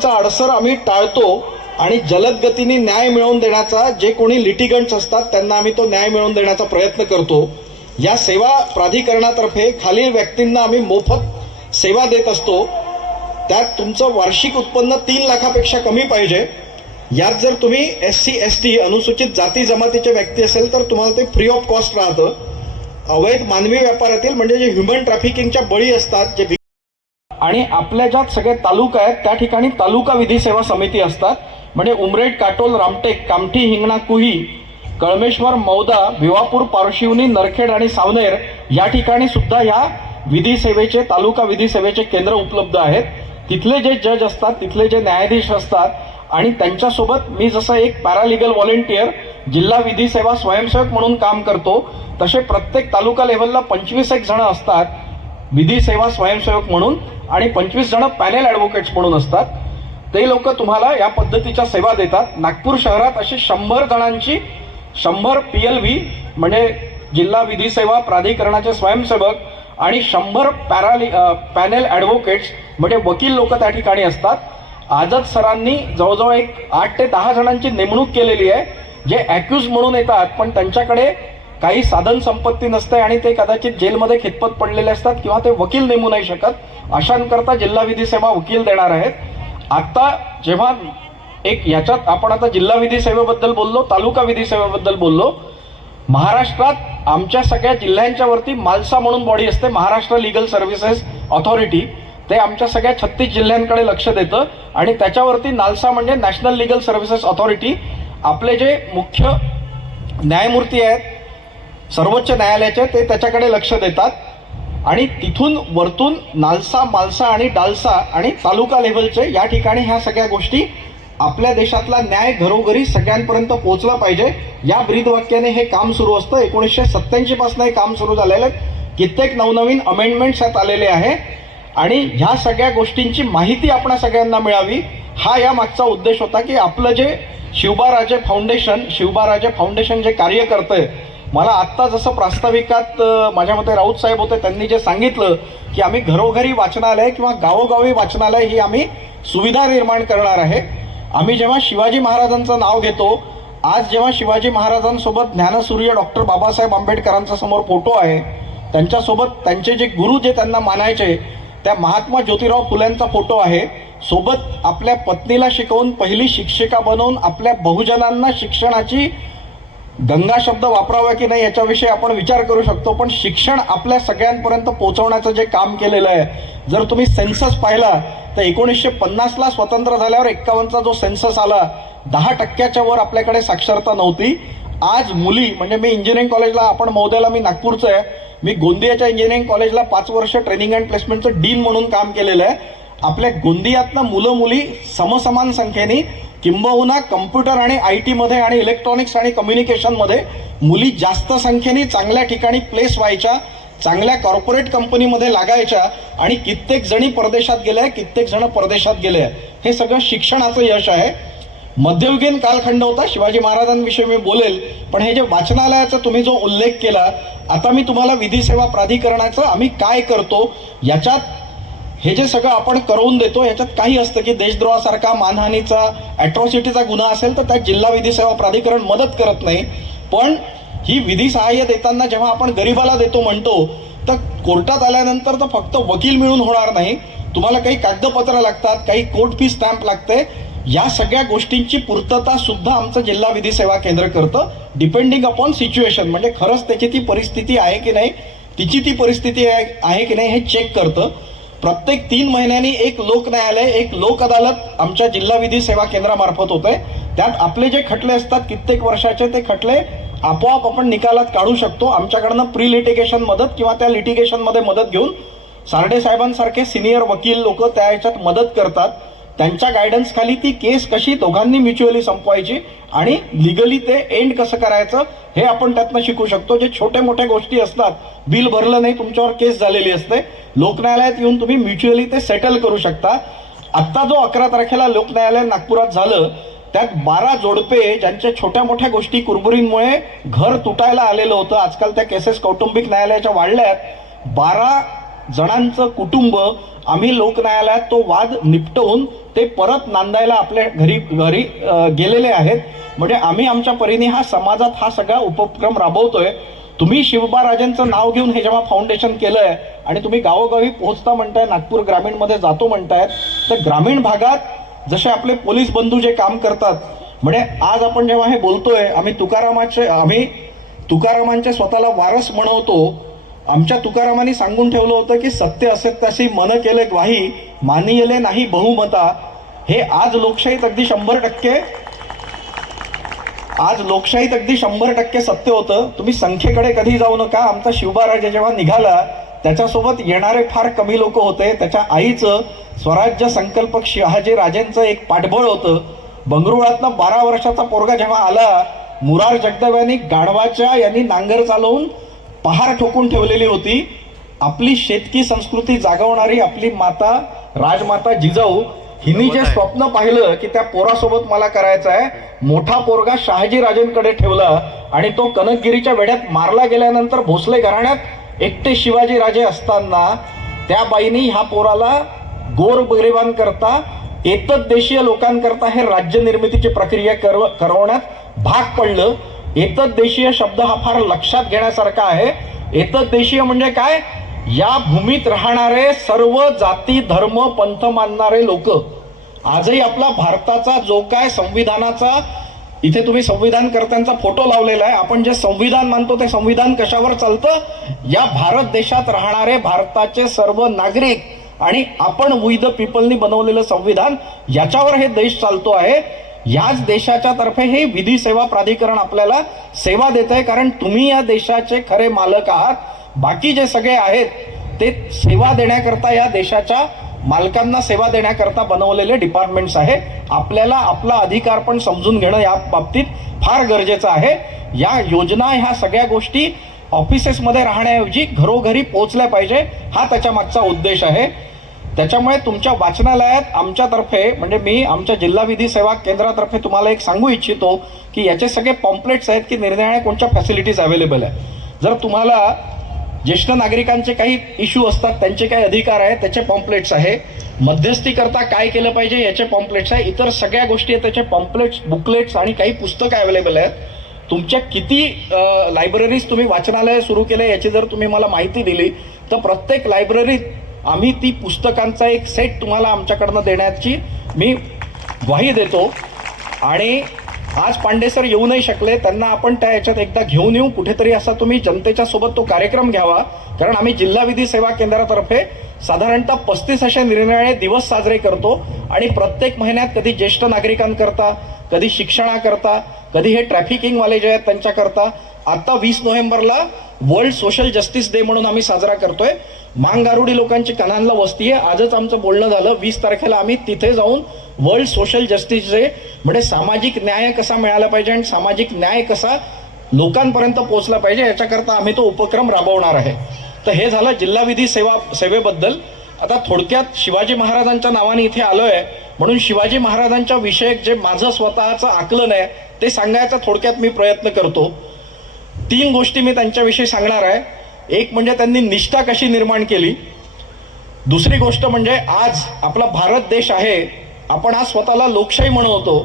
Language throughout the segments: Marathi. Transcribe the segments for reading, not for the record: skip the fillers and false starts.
गमतीचा अडसर आम्ही टाळतो आणि जलद गतीने न्याय मिळवून देण्याचा, जे कोणी लिटिगंट्स असतात त्यांना आम्ही तो न्याय मिळवून देण्याचा प्रयत्न करतो। या सेवा प्राधिकरणातर्फे खालील व्यक्तींना आम्ही मोफत सेवा देत असतो। त्यात तुमचं वार्षिक उत्पन्न 3 लाखापेक्षा कमी पाहिजे। यात जर तुम्ही SC ST अनुसूचित जाती जमातीचे व्यक्ती असेल तर तुम्हाला ते फ्री ऑफ कॉस्ट राहतं। अवैध मानवी व्यापारातील म्हणजे जे ह्युमन ट्रॅफिकिंगच्या बळी असतात, जे आणि आपल्या ज्यात सगळे तालुका आहेत त्या ठिकाणी तालुका विधी सेवा समिती असतात। म्हणजे उमरेड, काटोल, रामटेक, कामठी, हिंगणा, कुही, कळमेश्वर, मौदा, भिवापूर, पारशिवनी, नरखेड आणि सावनेर या ठिकाणी सुद्धा या विधी सेवेचे, तालुका विधी सेवेचे केंद्र उपलब्ध आहेत। तिथले जे जज असतात, तिथले जे न्यायाधीश असतात आणि त्यांच्यासोबत मी जसं एक पॅरालिगल व्हॉलेंटियर, जिल्हा विधी सेवा स्वयंसेवक म्हणून काम करतो, तसे प्रत्येक तालुका लेव्हलला 25 एक जण असतात विधी सेवा स्वयंसेवक म्हणून आणि 25 जण पॅनेल ॲडव्होकेट्स म्हणून असतात। ते लोक तुम्हाला या पद्धतीच्या सेवा देतात। नागपूर शहरात अशी 100 जणांची 100 PLV म्हणजे जिल्हा विधी सेवा प्राधिकरणाचे स्वयंसेवक आणि 100 पॅनेल ॲडव्होकेट्स म्हणजे वकील लोक त्या ठिकाणी असतात। आझाद सरांनी जवळजवळ एक 8 ते 10 जणांची नेमणूक केलेली आहे, जे ॲक्यूज म्हणून येतात पण त्यांच्याकडे काही साधन संपत्ती नसते आणि ते कदाचित जेलमध्ये खितपत पडलेले असतात किंवा ते वकील नेमू नाही शकत, अशांकरता जिल्हा विधी सेवा वकील देणार आहेत। आता जेव्हा एक याच्यात आपण आता जिल्हा विधी सेवेबद्दल बोललो, तालुका विधी सेवेबद्दल बोललो, महाराष्ट्रात आमच्या सगळ्या जिल्ह्यांच्या वरती मालसा म्हणून बॉडी असते, महाराष्ट्र लीगल सर्व्हिसेस ऑथॉरिटी। ते आमच्या सगळ्या 36 जिल्ह्यांकडे लक्ष देतं आणि त्याच्यावरती नालसा म्हणजे नॅशनल लीगल सर्व्हिसेस ऑथॉरिटी। आपले जे मुख्य न्यायमूर्ती आहेत सर्वोच्च न्यायालयाचे, ते त्याच्याकडे लक्ष देतात आणि तिथून वरतून नालसा, मालसा आणि डालसा आणि तालुका लेव्हलचे या ठिकाणी ह्या सगळ्या गोष्टी आपल्या देशातला न्याय घरोघरी सगळ्यांपर्यंत पोहोचला पाहिजे, या ब्रीदवाक्याने हे काम सुरू असतं। 1987 पासून हे काम सुरू झालेलं आहे। कित्येक नवनवीन अमेंडमेंट्स यात आलेले आहे आणि ह्या सगळ्या गोष्टींची माहिती आपणा सगळ्यांना मिळावी, हा या मागचा उद्देश होता की आपलं जे शिवबाराजे फाउंडेशन जे कार्य करतंय, मला आत्ता जसं प्रास्ताविकात माझ्या मते राऊत साहेब होते, त्यांनी जे सांगितलं की आम्ही घरोघरी वाचनालय किंवा गावोगावी वाचनालय ही आम्ही सुविधा निर्माण करणार आहे। आम्ही जेव्हा शिवाजी महाराजांचं नाव घेतो, आज जेव्हा शिवाजी महाराजांसोबत ज्ञानसूर्य डॉक्टर बाबासाहेब आंबेडकरांचा समोर फोटो आहे, त्यांच्यासोबत त्यांचे जे गुरु जे त्यांना मानायचे त्या महात्मा ज्योतिराव फुल्यांचा फोटो आहे, सोबत आपल्या पत्नीला शिकवून पहिली शिक्षिका बनवून आपल्या बहुजनांना शिक्षणाची, गंगा शब्द वापरावा की नाही याच्याविषयी आपण विचार करू शकतो, पण शिक्षण आपल्या सगळ्यांपर्यंत पोहोचवण्याचं जे काम केलेलं आहे, जर तुम्ही सेन्सस पाहिला तर 1950ला स्वतंत्र झाल्यावर 51चा जो सेन्सस आला, 10% वर आपल्याकडे साक्षरता नव्हती। आज मुली म्हणजे मी इंजिनिअरिंग कॉलेजला, आपण महोदयाला मी नागपूरचं आहे, मी गोंदियाच्या इंजिनिअरिंग कॉलेजला 5 वर्ष ट्रेनिंग अँड प्लेसमेंटचं डीन म्हणून काम केलेलं आहे। आपल्या गोंदियातनं मुलं मुली समसमान संख्येने, किंबहुना कम्प्युटर आणि IT मध्ये आणि इलेक्ट्रॉनिक्स आणि कम्युनिकेशनमध्ये मुली जास्त संख्येने चांगल्या ठिकाणी प्लेस व्हायच्या, चांगल्या कॉर्पोरेट कंपनीमध्ये लागायच्या आणि कित्येक जणी परदेशात गेल्या, कित्येक जण परदेशात गेले। हे सगळं शिक्षणाचं यश आहे। मध्ययुगीन कालखंड होता, शिवाजी महाराजांविषयी मी बोलेल, पण हे जे वाचनालयाचा तुम्ही जो उल्लेख केला, आता मी तुम्हाला विधी सेवा प्राधिकरणाचं आम्ही काय करतो याच्यात हे जे सगळं आपण करून देतो, याच्यात काही असतं की देशद्रोहासारखा, मानहानीचा, ॲट्रॉसिटीचा गुन्हा असेल तर त्यात जिल्हा विधी सेवा प्राधिकरण मदत करत नाही। पण ही विधी सहाय्य देताना जेव्हा आपण गरीबाला देतो म्हणतो, तर कोर्टात आल्यानंतर तर फक्त वकील मिळून होणार नाही, तुम्हाला काही कागदपत्र लागतात, काही कोर्ट फी स्टॅम्प लागते, या सगळ्या गोष्टींची पूर्तता सुद्धा आमचं जिल्हा विधी सेवा केंद्र करतं, डिपेंडिंग अपॉन सिच्युएशन। म्हणजे खरंच त्याची ती परिस्थिती आहे की नाही, तिची ती परिस्थिती आहे की नाही हे चेक करतं। प्रत्येक 3 महिन्यांनी एक लोक न्यायालय, एक लोक अदालत आमच्या जिल्हा विधी सेवा केंद्रामार्फत होते। त्यात आपले जे खटले असतात कित्येक वर्षाचे, ते खटले आपोआप आपण निकालात काढू शकतो। आमच्याकडनं प्री लिटिगेशन मदत किंवा त्या लिटिगेशनमध्ये मदत घेऊन सार्डे साहेबांसारखे सिनियर वकील लोक त्या ह्याच्यात मदत करतात। त्यांच्या गायडन्स खाली ती केस कशी दोघांनी म्युच्युअली संपवायची आणि लिगली ते एंड कसं करायचं हे आपण त्यातनं शिकू शकतो। जे छोटे मोठे गोष्टी असतात, बिल भरलं नाही, तुमच्यावर केस झालेली असते, लोकन्यायालयात येऊन तुम्ही म्युच्युअली ते सेटल करू शकता। आत्ता जो 11 तारखेला लोकन्यायालय नागपुरात झालं, त्यात 12 जोडपे ज्यांच्या छोट्या मोठ्या गोष्टी कुरबुरींमुळे घर तुटायला आलेलं होतं, आजकाल त्या केसेस कौटुंबिक न्यायालयाच्या वाढल्यात, 12 जणांचं कुटुंब आम्ही लोक न्यायालयात तो वाद निपटवून ते परत नांदायला आपल्या घरी गेलेले आहेत. म्हणजे आम्ही आमच्या परीने हा समाजात हा सगळा उपक्रम राबवतोय. तुम्ही शिवबाराजांचं नाव घेऊन हे जेव्हा फाउंडेशन केलंय आणि तुम्ही गावोगावी पोहोचता म्हणताय, नागपूर ग्रामीणमध्ये जातो म्हणतायत, तर ग्रामीण भागात जसे आपले पोलीस बंधू जे काम करतात, म्हणजे आज आपण जेव्हा हे बोलतोय, आम्ही तुकारामांचे स्वतःला वारस म्हणवतो. आमच्या तुकारामांनी सांगून ठेवलं होतं की सत्य असत्याशी मन केले ग्वाही, मानियले नाही बहुमता. हे आज लोकशाहीत अगदी 100% सत्य होतं. तुम्ही संख्येकडे कधी जाऊ नका. आमचा शिवबाराजा जेव्हा निघाला त्याच्यासोबत येणारे फार कमी लोक होते. त्याच्या आईचं स्वराज्य संकल्पक शहाजी राजेंचं एक पाठबळ होतं. बंगरुळातनं 12 वर्षाचा पोरगा जेव्हा आला, मुरार जगदेव यांनी गाढवाच्या यांनी नांगर चालवून पहार ठोकून ठेवलेली होती. आपली शेतकी संस्कृती जागवणारी आपली माता राजमाता जिजाऊ हिने जे स्वप्न पाहिलं की त्या पोरासोबत मला करायचं आहे, मोठा पोरगा शहाजी राजेंकडे ठेवला आणि तो कनकगिरीच्या वेढ्यात मारला गेल्यानंतर भोसले घराण्यात एकटे शिवाजी राजे असताना त्या बाईनी ह्या पोराला गोरगरिबांकरता, एकच देशीय लोकांकरता हे राज्य निर्मितीची प्रक्रिया करवण्यात भाग पडलं. एकच देशीय शब्द हा फार लक्षात घेण्यासारखा आहे. एकच देशीय म्हणजे काय? या भूमीत राहणारे सर्व जाती धर्म पंथ मानणारे लोक. आजही आपला भारताचा जो काय संविधानाचा, इथे तुम्ही संविधानकर्त्यांचा फोटो लावलेला आहे. आपण जे संविधान मानतो ते संविधान कशावर चालतं? या भारत देशात राहणारे भारताचे सर्व नागरिक आणि आपण वी द पीपलनी बनवलेलं संविधान, याच्यावर हे देश चालतो आहे. याच देशाच्या तर्फे हे विधी सेवा प्राधिकरण आपल्याला सेवा देत आहे. कारण तुम्ही या देशाचे खरे मालक आहात. बाकी जे सगळे आहेत ते सेवा देण्याकरता, या देशाच्या मालकांना सेवा देण्याकरता बनवलेले डिपार्टमेंट्स आहे. आपल्याला आपला अधिकार पण समजून घेणं या बाबतीत फार गरजेचं आहे. या योजना, ह्या सगळ्या गोष्टी ऑफिसेसमध्ये राहण्याऐवजी घरोघरी पोहोचल्या पाहिजे, हा त्याच्या मागचा उद्देश आहे. त्याच्यामुळे तुमच्या वाचनालयात आमच्यातर्फे, म्हणजे मी आमच्या जिल्हा विधी सेवा केंद्रातर्फे तुम्हाला एक सांगू इच्छितो की याचे सगळे पॉम्पलेट्स आहेत की निरनिराळ्या कोणत्या फॅसिलिटीज अवेलेबल आहे. जर तुम्हाला ज्येष्ठ नागरिकांचे काही इश्यू असतात, त्यांचे काही अधिकार आहेत, त्याचे पॉम्पलेट्स आहे. मध्यस्थी करता काय केलं पाहिजे याचे पॉम्पलेट्स आहे. इतर सगळ्या गोष्टी आहेत त्याचे पॉम्पलेट्स, बुकलेट्स आणि काही पुस्तकं अवेलेबल आहेत. तुमच्या किती लायब्ररीज तुम्ही वाचनालय सुरू केले याची जर तुम्ही मला माहिती दिली तर प्रत्येक लायब्ररीत आम्ही ती पुस्तकांचा एक सेट तुम्हाला आमच्याकडनं देण्याची मी ग्वाही देतो. आणि आज पांडे सर येऊ नाही शकले, त्यांना आपण त्या याच्यात एकदा घेऊन येऊ कुठेतरी, असा तुम्ही जनतेच्या सोबत तो कार्यक्रम घ्यावा. कारण आम्ही जिल्हा विधी सेवा केंद्रातर्फे साधारणतः 35 असे निरनिराळे दिवस साजरे करतो आणि प्रत्येक महिन्यात कधी ज्येष्ठ नागरिकांकरता, कधी शिक्षणाकरता, कधी हे ट्रॅफिकिंगवाले जे आहेत त्यांच्याकरता. आता 20 नोव्हेंबरला वर्ल्ड सोशल जस्टिस डे म्हणून आम्ही साजरा करतोय. मांगारुडी लोकांची कन्हानला वस्ती आहे. आजच आमचं बोलणं झालं, 20 तारखेला आम्ही तिथे जाऊन वर्ल्ड सोशल जस्टिस डे, म्हणजे सामाजिक न्याय कसा मिळाला पाहिजे आणि सामाजिक न्याय कसा लोकांपर्यंत पोहोचला पाहिजे, याच्याकरता आम्ही तो उपक्रम राबवणार आहे. तर हे झालं जिल्हा विधी सेवेबद्दल. आता थोडक्यात शिवाजी महाराजांच्या नावाने इथे आलोय म्हणून शिवाजी महाराजांच्या विषयक जे माझं स्वतःचं आकलन आहे ते सांगायचा थोडक्यात मी प्रयत्न करतो. 3 गोष्टी मी त्यांच्याविषयी सांगणार आहे. एक म्हणजे त्यांनी निष्ठा कशी निर्माण केली. दुसरी गोष्ट म्हणजे आज आपला भारत देश आहे, आपण आज स्वतःला लोकशाही म्हणवतो.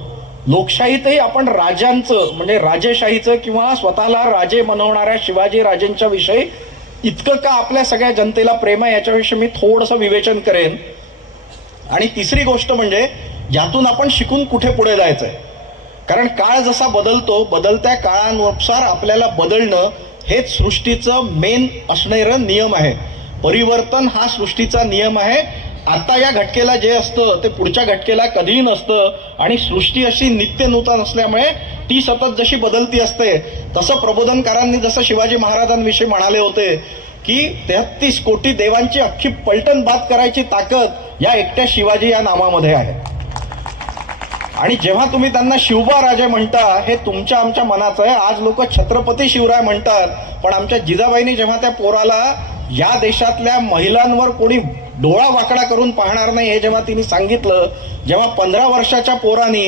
लोकशाहीतही आपण राजांचं, म्हणजे राजेशाहीचं किंवा स्वतःला राजे म्हणवणाऱ्या शिवाजी राजेंच्या विषयी इतकं का आपल्या सगळ्या जनतेला प्रेम आहे याच्याविषयी मी थोडंसं विवेचन करेन. आणि तिसरी गोष्ट म्हणजे यातून आपण शिकून कुठे पुढे जायचंय. कारण काळ जसा बदलतो, बदलत्या काळानुसार आपल्याला बदलणं हेच सृष्टीचं मेन असणारं नियम आहे. परिवर्तन हा सृष्टीचा नियम आहे. आता या घटकेला जे असतं ते पुढच्या घटकेला कधीही नसतं. आणि सृष्टी अशी नित्य नूतन असल्यामुळे ती सतत जशी बदलती असते, तसं प्रबोधनकारांनी जसं शिवाजी महाराजांविषयी म्हणाले होते की 33 कोटी देवांची अख्खी पलटण बाद करायची ताकद या एकट्या शिवाजी या नावामध्ये आहे. आणि जेव्हा तुम्ही त्यांना शिवबा राजे म्हणता, हे तुमच्या आमच्या मनाचं आहे. आज लोक छत्रपती शिवराय म्हणतात, पण आमच्या जिजाबाईंनी जेव्हा त्या पोराला या देशातल्या महिलांवर कोणी डोळा वाकडा करून पाहणार नाही हे जेव्हा तिने सांगितलं, जेव्हा 15 वर्षाच्या पोराने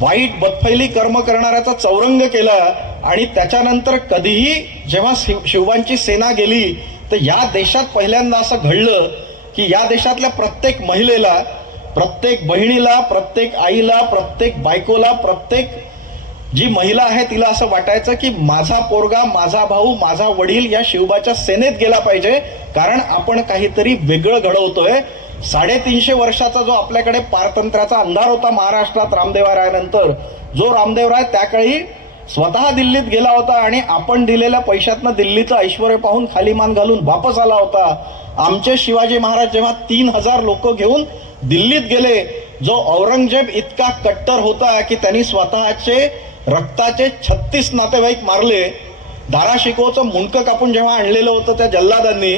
वाईट बदफैली कर्म करणाऱ्याचा चौरंग केला आणि त्याच्यानंतर कधीही जेव्हा शिवबांची सेना गेली तर या देशात पहिल्यांदा असं घडलं की या देशातल्या प्रत्येक महिलेला प्रत्येक बहिणीला, प्रत्येक आईला, प्रत्येक बायकोला, प्रत्येक जी महिला आहे तिला असं वाटायचं की माझा पोरगा, माझा भाऊ, माझा वडील या शिवबाच्या सेनेत गेला पाहिजे, कारण आपण काहीतरी वेगळं घडवतोय. 350 वर्षाचा जो आपल्याकडे पारतंत्र्याचा अंधार होता महाराष्ट्रात रामदेवरायानंतर, जो रामदेवराय त्याकाळी स्वतः दिल्लीत गेला होता आणि आपण दिलेल्या पैशातनं दिल्लीचं ऐश्वर पाहून खाली मान घालून वापस आला होता. आमचे शिवाजी महाराज जेव्हा 3000 लोक घेऊन दिल्लीत गेले, जो औरंगजेब इतका कट्टर होता की त्यांनी स्वतःचे रक्ताचे 36 नातेवाईक मारले. दाराशिकोचं मुंडकं कापून जेव्हा आणलेलं होतं त्या जल्लादांनी,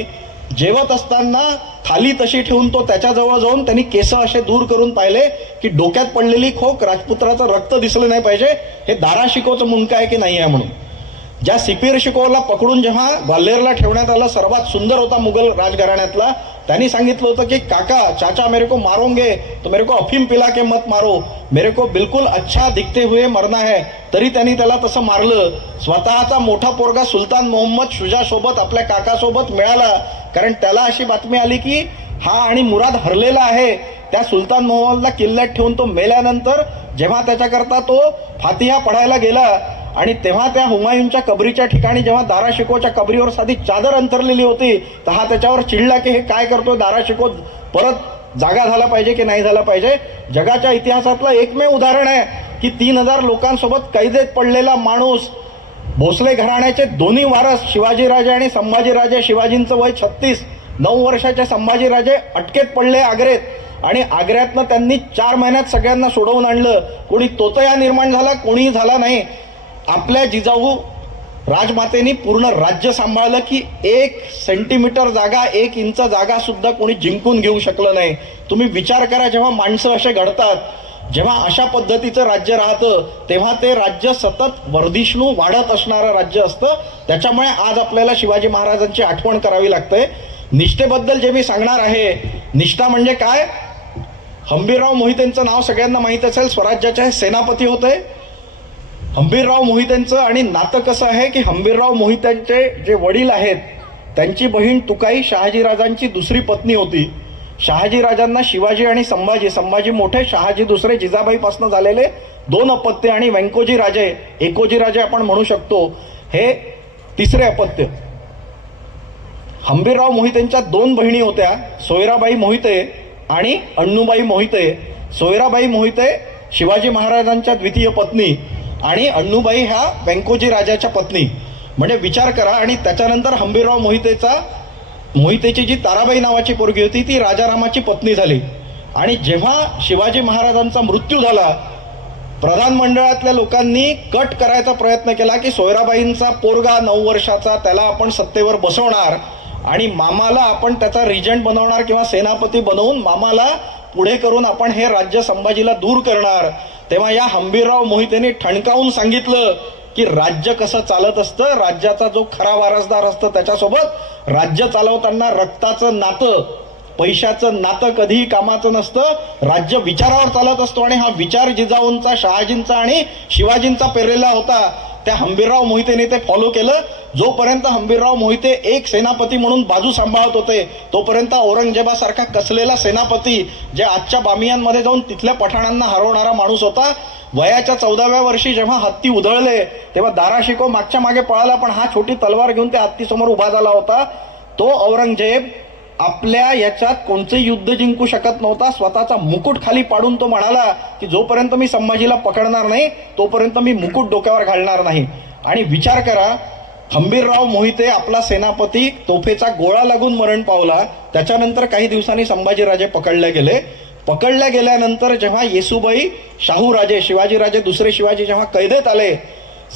जेवत असताना थाली तशी ठेवून तो त्याच्याजवळ जाऊन त्यांनी केस असे दूर करून पाहिले की डोक्यात पडलेली खोक, राजपुत्राचं रक्त दिसलं नाही पाहिजे, हे दाराशिकोचं मुंडकं आहे की नाही आहे म्हणून. ज्या सिपीर शिकोला पकडून जेव्हा ग्वाल्हेरला ठेवण्यात आलं, सर्वात सुंदर होता मुघल राजघराण्यातला, त्यांनी सांगितलं होतं की काका चाचा मेरे को मारोगे तो मेरे को अफीम पिला के मत मारो, मेरे को बिलकुल अच्छा दिखते हुए मरना है. तरी त्यांनी त्याला तसं मारलं. स्वतःचा मोठा पोरगा सुलतान मोहम्मद शुजा सोबत आपल्या काकासोबत मिळाला, कारण त्याला अशी बातमी आली की हा आणि मुराद हरलेला आहे. त्या सुलतान मोहम्मदला किल्ल्यात ठेवून तो मेल्यानंतर जेव्हा त्याच्याकरता तो फातिहा पढायला गेला आणि तेव्हा त्या हुमायूनच्या कबरीच्या ठिकाणी जेव्हा दाराशिकोच्या कबरीवर साधी चादर अंथरलेली होती, तर हा त्याच्यावर चिडला की हे काय करतोय, दाराशिको परत जागा झाला पाहिजे की नाही झाला पाहिजे. जगाच्या इतिहासातलं एकमेव उदाहरण आहे की 3000 लोकांसोबत कैदेत पडलेला माणूस, भोसले घराण्याचे दोन्ही वारस शिवाजीराजे आणि संभाजीराजे, शिवाजींचं वय 36, 9 वर्षाचे संभाजीराजे अटकेत पडले आग्रेत आणि आग्र्यातनं त्यांनी 4 महिन्यात सगळ्यांना सोडवून आणलं. कोणी तोतया निर्माण झाला, कोणीही झाला नाही. आपल्या जिजाऊ राजमातेनी पूर्ण राज्य सांभाळलं की 1 सेंटीमीटर जागा, 1 इंच जागा सुद्धा कोणी जिंकून घेऊ शकलं नाही. तुम्ही विचार करा, जेव्हा माणसं असे घडतात, जेव्हा अशा पद्धतीचं राज्य राहतं, तेव्हा ते राज्य सतत वर्धिष्णू वाढत असणारं राज्य असतं. त्याच्यामुळे आज आपल्याला शिवाजी महाराजांची आठवण करावी लागते. निष्ठेबद्दल जे मी सांगणार आहे, निष्ठा म्हणजे काय? हंबीरराव मोहितेंचं नाव सगळ्यांना माहीत असेल, स्वराज्याचे सेनापती होते. हंबीरराव मोहितेंचं आणि नातं कसं आहे की हंबीरराव मोहित्यांचे जे वडील आहेत, त्यांची बहीण तुकाई शहाजीराजांची दुसरी पत्नी होती. शहाजीराजांना शिवाजी आणि संभाजी मोठे, शहाजी दुसरे, जिजाबाईपासून झालेले 2 अपत्य आणि व्यंकोजी राजे, एकोजी राजे आपण म्हणू शकतो, हे तिसरे अपत्य. हंबीरराव मोहितेंच्या 2 बहिणी होत्या, सोयराबाई मोहिते आणि अण्णूबाई मोहिते. सोयराबाई मोहिते शिवाजी महाराजांच्या द्वितीय पत्नी आणि अण्णूबाई ह्या व्यंकोजी राजाच्या पत्नी. म्हणजे विचार करा. आणि त्याच्यानंतर हंबीरराव मोहितेची जी ताराबाई नावाची पोरगी होती ती राजारामाची पत्नी झाली. आणि जेव्हा शिवाजी महाराजांचा मृत्यू झाला, प्रधान मंडळातल्या लोकांनी कट करायचा प्रयत्न केला की सोयराबाईंचा पोरगा 9 वर्षाचा, त्याला आपण सत्तेवर बसवणार आणि मामाला आपण त्याचा रिजंट बनवणार किंवा सेनापती बनवून मामाला पुढे करून आपण हे राज्य संभाजीला दूर करणार. तेव्हा या हंबीरराव मोहितेंनी ठणकावून सांगितलं की राज्य कसं चालत असतं, राज्याचा जो खरा वारसदार असतो त्याच्यासोबत राज्य चालवताना रक्ताचं नातं, पैशाचं नातं कधीही कामाचं नसतं. राज्य विचारावर चालत असतो आणि हा विचार जिजाऊंचा, शहाजींचा आणि शिवाजींचा पेरलेला होता. त्या हंबीरराव मोहितेने ते फॉलो केलं. जोपर्यंत हंबीरराव मोहिते एक सेनापती म्हणून बाजू सांभाळत होते, तोपर्यंत औरंगजेबासारखा कसलेला सेनापती, जे आजच्या बामियांमध्ये जाऊन तिथल्या पठाणांना हरवणारा माणूस होता, वयाच्या 14व्या वर्षी जेव्हा हत्ती उधळले तेव्हा दाराशिको मागच्या मागे पळाला, पण हा छोटी तलवार घेऊन त्या हत्तीसमोर उभा झाला होता. तो औरंगजेब आपल्या याच्यात कोणते युद्ध जिंकू शकत नव्हता. स्वतःचा मुकुट खाली पाडून तो म्हणाला की जोपर्यंत मी संभाजीला पकडणार नाही तोपर्यंत मी मुकुट डोक्यावर घालणार नाही. आणि विचार करा, हंबीरराव मोहिते आपला सेनापती तोफेचा गोळा लागून मरण पावला. त्याच्यानंतर काही दिवसांनी संभाजीराजे पकडले गेले. पकडल्या गेल्यानंतर जेव्हा येसुबाई शाहूराजे, शिवाजीराजे दुसरे शिवाजी जेव्हा कैदेत आले,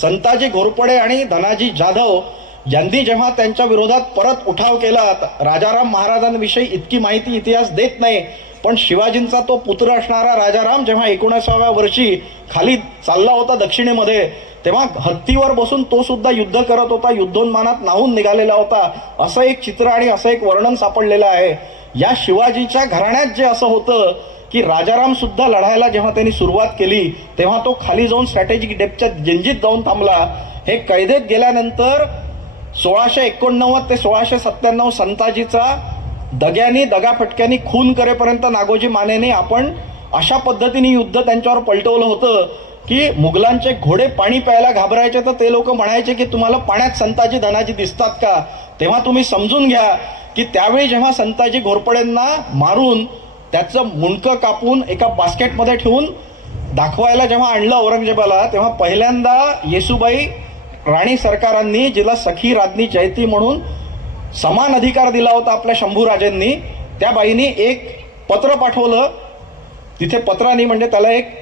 संताजी घोरपडे आणि धनाजी जाधव यांनी जेव्हा त्यांच्या विरोधात परत उठाव केला, राजाराम महाराजांविषयी इतकी माहिती इतिहास देत नाही, पण शिवाजींचा तो पुत्र असणारा राजाराम जेव्हा 19व्या वर्षी खाली चालला होता दक्षिणेमध्ये, तेव्हा हत्तीवर बसून तो सुद्धा युद्ध करत होता, युद्धोन्मानात न्हावून निघालेला होता. असं एक चित्र आणि असं एक वर्णन सापडलेलं आहे. या शिवाजीच्या घराण्यात जे असं होतं की राजाराम सुद्धा लढायला जेव्हा त्यांनी सुरुवात केली तेव्हा तो खाली जाऊन स्ट्रॅटेजिक डेपच्या जंजीत जाऊन थांबला. हे कैदेत गेल्यानंतर 1689 ते 1697 संताजीचा दग्यानी दगाफटक्यानी खून करेपर्यंत नागोजी मानेने आपण अशा पद्धतीने युद्ध त्यांच्यावर पलटवलं होतं की मुघलांचे घोडे पाणी प्यायला घाबरायचे, तर ते लोक म्हणायचे की तुम्हाला पाण्यात संताजी धनाजी दिसतात का? तेव्हा तुम्ही समजून घ्या की त्यावेळी जेव्हा संताजी घोरपडेंना मारून त्याचं मुंडकं कापून एका बास्केटमध्ये ठेवून दाखवायला जेव्हा आणलं औरंगजेबाला, तेव्हा पहिल्यांदा येसूबाई राणी सरकारांनी, जिला सखी राज्ञी जयती म्हणून समान अधिकार दिला होता आपल्या शंभूराजेंनी, त्या बाईनी एक पत्र पाठवलं. तिथे पत्राने म्हणजे त्याला एक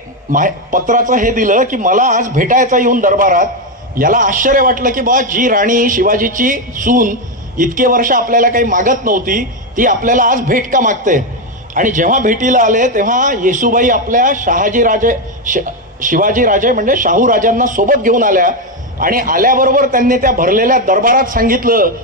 पत्राचं हे दिलं की मला आज भेटायचं येऊन दरबारात. याला आश्चर्य वाटलं की बा जी राणी शिवाजीची सून इतके वर्ष आपल्याला काही मागत नव्हती, ती आपल्याला आज भेट का मागते? आणि जेव्हा भेटीला आले तेव्हा येसूबाई आपल्या शिवाजीराजे म्हणजे शाहू राजांना सोबत घेऊन आल्या. आणि आल्याबरोबर त्यांनी त्या भरलेल्या दरबारात सांगितलं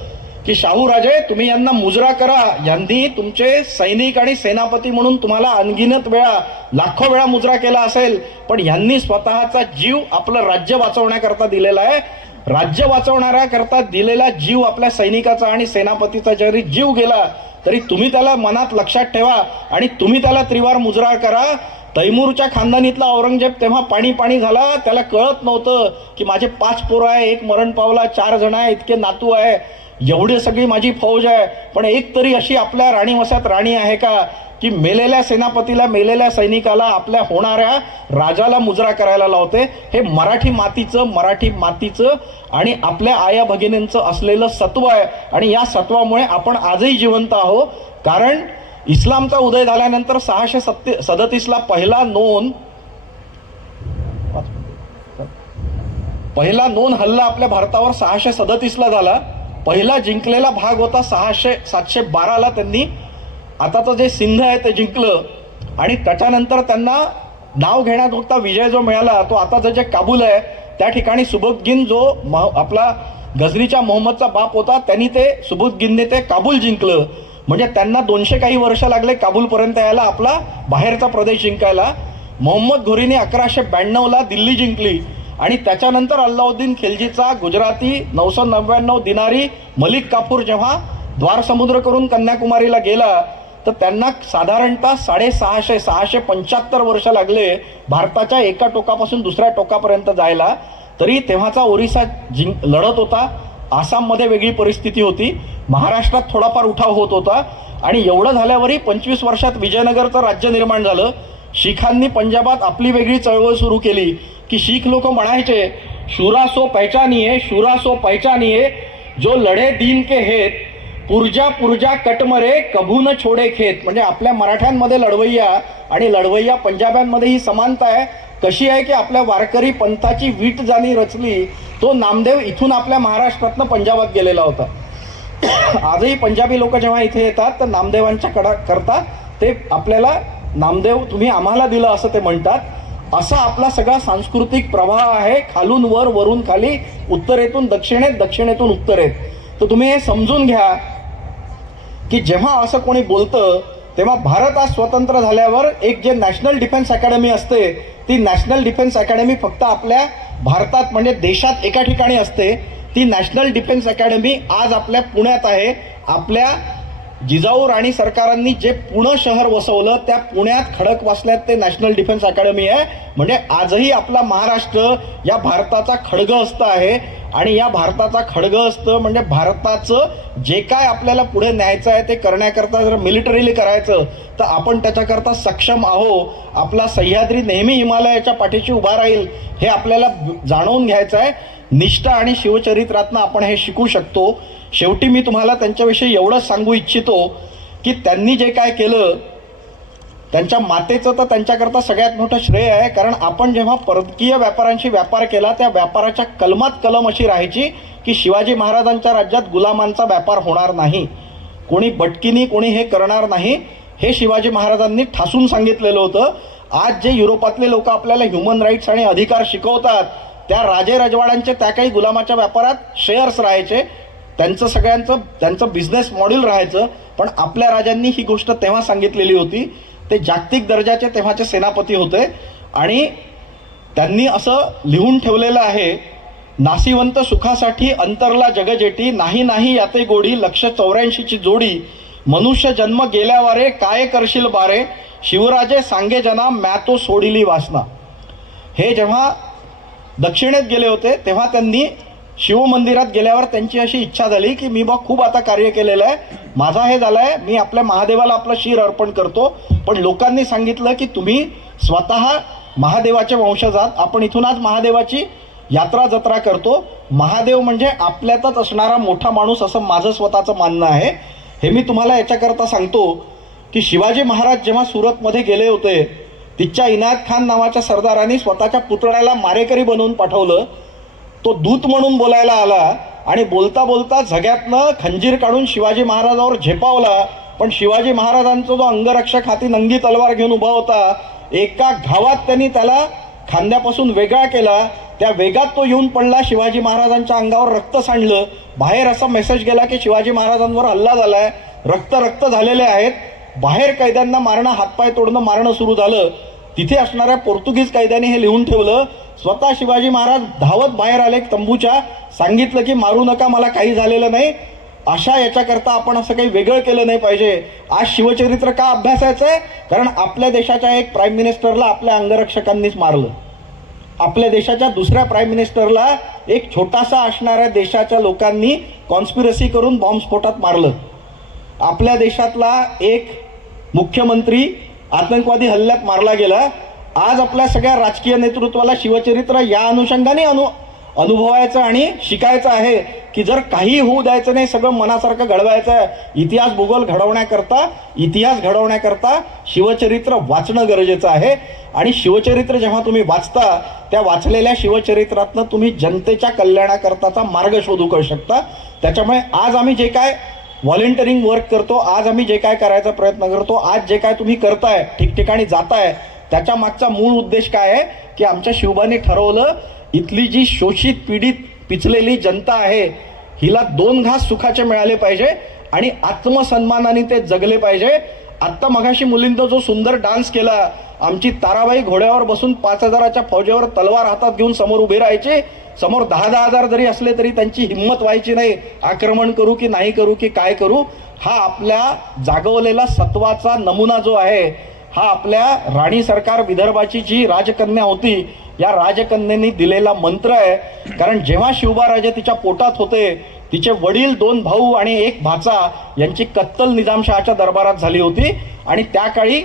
की शाहूराजे, तुम्ही यांना मुजरा करा. यांनी तुमचे सैनिक आणि सेनापती म्हणून तुम्हाला अनगिनत वेळा, लाखो वेळा मुजरा केला असेल, पण यांनी स्वतःचा जीव आपलं राज्य वाचवण्याकरता दिलेला आहे. राज्य वाचवणाऱ्याकरता दिलेला जीव आपल्या सैनिकाचा आणि सेनापतीचा जरी जीव गेला तरी तुम्ही त्याला मनात लक्षात ठेवा आणि तुम्ही त्याला त्रिवार मुजरा करा. तैमूरच्या खानदानीतला औरंगजेब तेव्हा पाणी पाणी झाला. त्याला कळत नव्हतं की माझे 5 पोरं आहे, एक मरण पावला, 4 जण आहे, इतके नातू आहे, एवढी सगळी माझी फौज आहे, पण एक तरी अशी आपल्या राणीवसात राणी आहे का की मेलेल्या सेनापतीला, मेलेल्या सैनिकाला, आपल्या होणाऱ्या राजाला मुजरा करायला लावते? हे मराठी मातीचं आणि आपल्या आया भगिनींचं असलेलं सत्व आहे. आणि या सत्वामुळे आपण आजही जिवंत आहोत. कारण इस्लामचा उदय झाल्यानंतर 637ला पहिला नोन हल्ला आपल्या भारतावर 637ला झाला. पहिला जिंकलेला भाग होता 712ला त्यांनी आताचं जे सिंध आहे ते जिंकलं. आणि त्याच्यानंतर त्यांना नाव घेण्याजोगता विजय जो मिळाला तो आताचं जे काबूल आहे त्या ठिकाणी सुबुद्दीन जो आपला गझनीच्या मोहम्मदचा बाप होता, त्यांनी ते सुबुद्दीनने ते काबूल जिंकलं. म्हणजे त्यांना 200 काही वर्ष लागले काबूलपर्यंत यायला, आपला बाहेरचा प्रदेश जिंकायला. मोहम्मद घोरीने 1192ला दिल्ली जिंकली. आणि त्याच्यानंतर अल्लाउद्दीन खिलजीचा गुजराती 999 दिनारी मलिक काफूर जेव्हा द्वारसमुद्र करून कन्याकुमारीला गेला तर त्यांना साधारणतः 675 वर्ष लागले भारताच्या एका टोकापासून दुसऱ्या टोकापर्यंत जायला. तरी तेव्हाचा ओरिसा लढत होता. आसाममध्ये वेगळी परिस्थिती होती. महाराष्ट्रात थोडाफार उठाव होत होता. आणि एवढं झाल्यावरही 25 वर्षात विजयनगरचं राज्य निर्माण झालं. शीखांनी पंजाबात आपली वेगळी चळवळ सुरू केली की शीख लोक म्हणायचे शुरा सो पहचानिये, शुरा सो पहचानिये, जो लढे दीन के हेत, पुरजा पुरजा कटमरे, कभू न छोडे खेत. म्हणजे आपल्या मराठ्यांमध्ये लढवय्या आणि लढवय्या पंजाब्यांमध्ये ही समानता आहे. कशी आहे की आपल्या वारकरी पंथाची वीट ज्यांनी रचली तो नामदेव इथून आपल्या महाराष्ट्रातनं पंजाबात गेलेला होता. आजही पंजाबी लोक जेव्हा इथे येतात तर नामदेवांच्या करता ते आपल्याला नामदेव तुम्ही आम्हाला दिलं असं ते म्हणतात. असा आपला सगळा सांस्कृतिक प्रवाह आहे, खालून वर, वरून खाली, उत्तरेतून दक्षिणेत, दक्षिणेतून उत्तरेत. तर तुम्ही हे समजून घ्या की जेव्हा असं कोणी बोलतं तेव्हा भारत आज स्वतंत्र झाल्यावर एक जे नॅशनल डिफेन्स अकॅडमी असते ती नॅशनल डिफेन्स अकॅडमी फक्त आपल्या भारतात म्हणजे देशात एका ठिकाणी असते. ती नॅशनल डिफेन्स अकॅडमी आज आपल्या पुण्यात आहे. आपल्या जिजाऊ राणी सरकारांनी जे पुणे शहर वसवलं त्या पुण्यात खडकवासल्यात ते नॅशनल डिफेन्स अकॅडमी आहे. म्हणजे आजही आपला महाराष्ट्र या भारताचा खडगहस्त आहे. आणि या भारताचा खडगहस्त म्हणजे भारताचं जे काय आपल्याला पुढे न्यायचं आहे ते करण्याकरता जर मिलिटरीली करायचं तर आपण त्याच्याकरता सक्षम आहो. आपला सह्याद्री नेहमी हिमालयाच्या पाठीशी उभा राहील हे आपल्याला जाणवून घ्यायचं आहे. निष्ठा आणि शिवचरित्रातनं आपण हे शिकू शकतो. शेवटी मी तुम्हाला त्यांच्याविषयी एवढंच सांगू इच्छितो की त्यांनी जे काय केलं त्यांच्या मातेचं तर त्यांच्याकरता सगळ्यात मोठं श्रेय आहे. कारण आपण जेव्हा परकीय व्यापाऱ्यांशी व्यापार केला त्या व्यापाराच्या कलमात कलम अशी राहायची की शिवाजी महाराजांच्या राज्यात गुलामांचा व्यापार होणार नाही, कोणी बटकीनी कोणी हे करणार नाही, हे शिवाजी महाराजांनी ठासून सांगितलेलं होतं. आज जे युरोपातले लोक आपल्याला ह्युमन राईट्स आणि अधिकार शिकवतात त्या राजे रजवाड्यांचे त्या काही गुलामाच्या व्यापारात शेअर्स राहायचे, त्यांचं बिझनेस मॉडेल राहायचं. पण आपल्या राजांनी ही गोष्ट तेव्हा सांगितलेली होती. ते जागतिक दर्जाचे तेव्हाचे सेनापती होते आणि त्यांनी असं लिहून ठेवलेलं आहे, नासिवंत सुखासाठी अंतरला जगजेटी, नाही नाही याते गोडी, 184ची जोडी, मनुष्य जन्म गेल्यावारे काय करशील बारे, शिवराजे सांगे जना म्या तो सोडिली वासना. हे जेव्हा दक्षिणेत गेले होते तेव्हा त्यांनी शिवमंदिरात गेल्यावर त्यांची अशी इच्छा झाली की मी बा खूप आता कार्य केलेलं आहे, माझा हे झालंय, मी आपल्या महादेवाला आपलं शीर अर्पण करतो. पण लोकांनी सांगितलं की तुम्ही स्वतः महादेवाचे वंशज आहात, आपण इथून आज महादेवाची यात्रा जत्रा करतो. महादेव म्हणजे आपल्यातच असणारा मोठा माणूस असं माझं स्वतःचं मानणं आहे. हे मी तुम्हाला याच्याकरता सांगतो की शिवाजी महाराज जेव्हा सुरतमध्ये गेले होते तिच्या इनायत खान नावाच्या सरदारांनी स्वतःच्या पुतळ्याला मारेकरी बनवून पाठवलं. तो दूत म्हणून बोलायला आला आणि बोलता बोलता झग्यातनं खंजीर काढून शिवाजी महाराजावर झेपावला. पण शिवाजी महाराजांचा जो अंगरक्षक हाती नंगी तलवार घेऊन उभा होता, एका घावात त्यांनी त्याला खांद्यापासून वेगळा केला. त्या वेगात तो येऊन पडला, शिवाजी महाराजांच्या अंगावर रक्त सांडलं. बाहेर असा मेसेज गेला की शिवाजी महाराजांवर हल्ला झालाय, रक्त रक्त झालेले आहेत. बाहेर कैद्यांना मारणं, हातपाय तोडणं, मारणं सुरू झालं. तिथे असणाऱ्या पोर्तुगीज कैद्यांनी हे लिहून ठेवलं. स्वतः शिवाजी महाराज धावत बाहेर आले तंबूच्या, सांगितलं की मारू नका, मला काही झालेलं नाही. अशा याच्याकरता आपण असं काही वेगळं केलं नाही पाहिजे. आज शिवचरित्र का अभ्यासायचं आहे? कारण आपल्या देशाच्या एक प्राईम मिनिस्टरला आपल्या अंगरक्षकांनीच मारलं. आपल्या देशाच्या दुसऱ्या प्राईम मिनिस्टरला एक छोटासा असणाऱ्या देशाच्या लोकांनी कॉन्स्पिरसी करून बॉम्बस्फोटात मारलं. आपल्या देशातला एक मुख्यमंत्री आतंकवादी हल्ल्यात मारला गेला. आज आपल्या सगळ्या राजकीय नेतृत्वाला शिवचरित्र या अनुषंगाने अनुभवायचं आणि शिकायचं आहे की जर काही होऊ द्यायचं नाही, सगळं मनासारखं घडवायचं आहे. इतिहास भूगोल घडवण्याकरता शिवचरित्र वाचणं गरजेचं आहे. आणि शिवचरित्र जेव्हा तुम्ही वाचता, त्या वाचलेल्या शिवचरित्रातनं तुम्ही जनतेच्या कल्याणाकरताचा मार्ग शोधू शकता. त्याच्यामुळे आज आम्ही जे काय व्हॉलेंटिअरिंग वर्क करतो, आज आम्ही जे काय करायचा प्रयत्न करतो, आज जे काय तुम्ही करताय, ठिकठिकाणी जाताय, त्याच्या मागचा मूळ उद्देश काय आहे की आमच्या शिवबाने ठरवलं इथली जी शोषित पीडित पिचलेली जनता आहे हिला 2 घास सुखाचे मिळाले पाहिजे आणि आत्मसन्मानाने ते जगले पाहिजे. आत्ता मगाशी मुलींचा जो सुंदर डान्स केला, आमची ताराबाई घोड्यावर बसून 5,000च्या फौजेवर तलवार हातात घेऊन समोर उभे राहायचे. समोर 10,000 जरी असले तरी त्यांची हिंमत व्हायची नाही, आक्रमण करू की नाही करू की काय करू. हा आपल्या जागवलेला सत्वाचा नमुना जो आहे, हा आपल्या राणी सरकार विदर्भाची जी राजकन्या होती, या राजकन्येने दिलेला मंत्र आहे. कारण जेव्हा शिवबाराजे तिच्या पोटात होते, तिचे वडील, 2 भाऊ आणि 1 भाचा यांची कत्तल निजामशहाच्या दरबारात झाली होती. आणि त्या काळी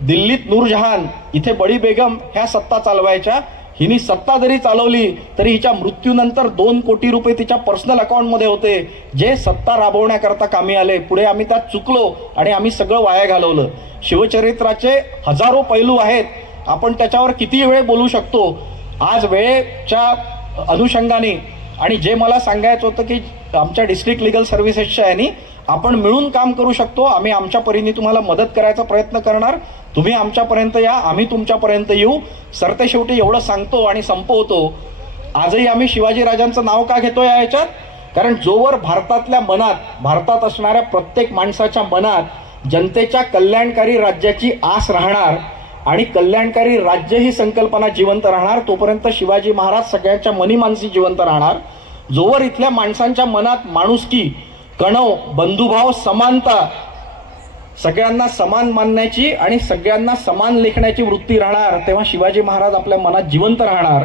दिल्लीत नूरजहान, इथे बडी बेगम ह्या सत्ता चालवायच्या. हिने सत्ता जरी चालवली तरी हिच्या मृत्यूनंतर 2 कोटी रुपये तिच्या पर्सनल अकाउंटमध्ये होते, जे सत्ता राबवण्याकरता कामी आले. पुढे आम्ही त्यात चुकलो आणि आम्ही सगळं वाया घालवलं. शिवचरित्राचे हजारो पैलू आहेत, आपण त्याच्यावर किती वेळ बोलू शकतो. आज वेळेच्या अनुषंगाने आणि जे मला सांगायचं होतं की आमच्या डिस्ट्रिक्ट लिगल सर्व्हिसेसच्या यांनी आपण मिळून काम करू शकतो. आम्ही आमच्या परीने तुम्हाला मदत करायचा प्रयत्न करणार. तुम्ही आमच्यापर्यंत या, आम्ही तुमच्यापर्यंत येऊ. सरतेशेवटी एवढं सांगतो आणि संपवतो. आजही आम्ही शिवाजीराजांचं नाव का घेतो याच्यात? कारण जोवर भारतातल्या मनात, भारतात असणाऱ्या प्रत्येक माणसाच्या मनात जनतेच्या कल्याणकारी राज्याची आस राहणार आणि कल्याणकारी राज्य ही संकल्पना जिवंत राहणार, तोपर्यंत शिवाजी महाराज सगळ्यांच्या मनी मानसी जिवंत राहणार. जोवर इथल्या माणसांच्या मनात माणुसकी, कणव, बंधुभाव, समानता, सगळ्यांना समान मानण्याची आणि सगळ्यांना समान लेखण्याची वृत्ती राहणार, तेव्हा शिवाजी महाराज आपल्या मनात जिवंत राहणार.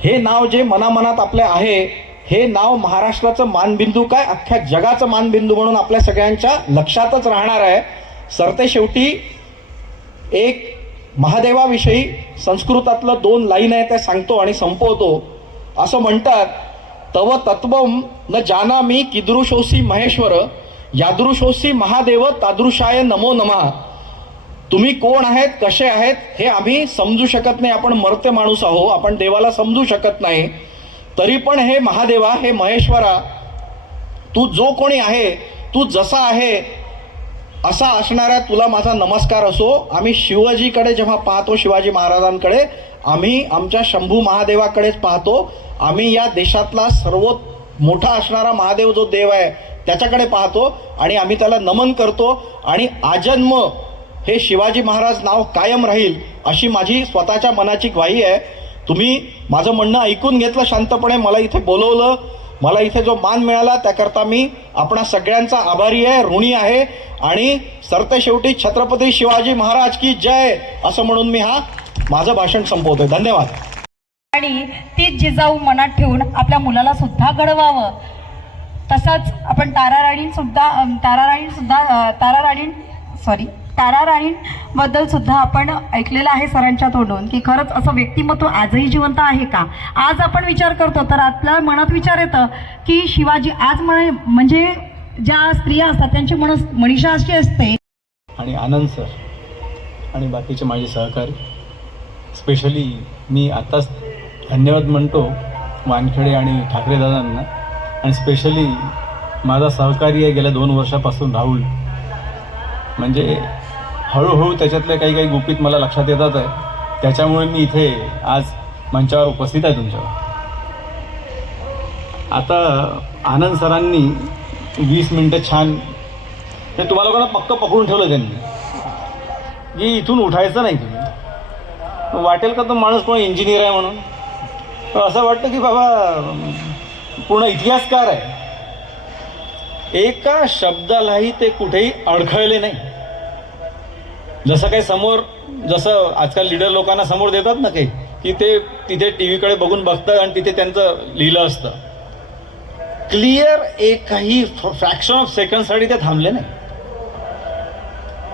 हे नाव जे मनामनात आपल्या आहे, हे नाव महाराष्ट्राचं मानबिंदू काय, अख्ख्या जगाचं मानबिंदू म्हणून आपल्या सगळ्यांच्या लक्षातच राहणार आहे. सरतेशेवटी एक महादेवाविषयी संस्कृतातलं 2 लाईन आहे, त्या सांगतो आणि संपवतो. असं म्हणतात, तव तत्वम न जानामि कीदृशोसी महेश्वर, यादृशोसी महादेव तादृशाय नमो नमः. तुम्ही कोण आहेत, कसे आहेत हे आम्ही समजू शकत नाही. आपण मर्त्य माणूस आहो, आपण देवाला समजू शकत नाही. तरी पण हे महादेवा, हे महेश्वरा, तू जो कोणी आहे, तू जसा आहे असा असणाऱ्या तुला माझा नमस्कार असो. आम्ही शिवजीकडे जेव्हा पाहतो, शिवाजी महाराजांकडे, आम्ही आमच्या शंभू महादेवाकडेच पाहतो. आम्ही या देशातला सर्वात मोठा असणारा महादेव जो देव आहे त्याच्याकडे पाहतो आणि आम्ही त्याला नमन करतो. आणि आजन्म हे शिवाजी महाराज नाव कायम राहील अशी माझी स्वतःच्या मनाची ग्वाही आहे. तुम्ही माझं म्हणणं ऐकून घेतलं शांतपणे, मला इथे बोलवलं, मला इथे जो मान मिळाला त्याकरता मी आपणा सगळ्यांचा आभारी आहे, ऋणी आहे. आणि सरतेशेवटी छत्रपती शिवाजी महाराज की जय असं म्हणून मी माझं भाषण संपवतोय. धन्यवाद. आणि ती जिजाऊ मनात ठेवून आपल्या मुलाला सुद्धा घडवावं. तसंच आपण ताराराणींबद्दल सुद्धा आपण ऐकलेलं आहे सरांच्या तोंडून की खरंच असं व्यक्तिमत्व आजही जिवंत आहे का. आज आपण विचार करतो तर आपल्या मनात विचार येतं की शिवाजी आज म्हणजे ज्या स्त्रिया असतात त्यांची मनीषा अशी असते. आणि आनंद सर आणि बाकीचे माझे सहकारी, स्पेशली मी आताच धन्यवाद म्हणतो वानखेडे आणि ठाकरे दादांना. आणि स्पेशली माझा सहकारी आहे गेल्या 2 वर्षापासून राहुल. म्हणजे हळूहळू त्याच्यातले काही गुपित मला लक्षात येतात आहे, त्याच्यामुळे मी इथे आज मंचावर उपस्थित आहे तुमच्यावर. आता आनंद सरांनी 20 मिनटं छान हे तुम्हाला कोणा पक्क पकडून ठेवलं त्यांनी की इथून उठायचं नाही तुम्ही. वाटेल का तो माणूस कोण इंजिनियर आहे म्हणून, असं वाटतं की बाबा पूर्ण इतिहासकार आहे. एका शब्दालाही ते कुठेही अडखळले नाही. जसं काही समोर जसं आजकाल लीडर लोकांना समोर देतात ना काही, की ते तिथे टी व्हीकडे बघून बघतात आणि तिथे त्यांचं लिहिलं असतं. क्लिअर एकही फ्रॅक्शन ऑफ सेकंडसाठी ते थांबले नाही.